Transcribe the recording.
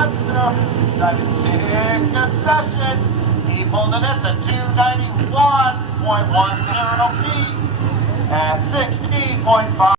wants to try to take a session. He pulled it at the 291.10 feet at 16.5.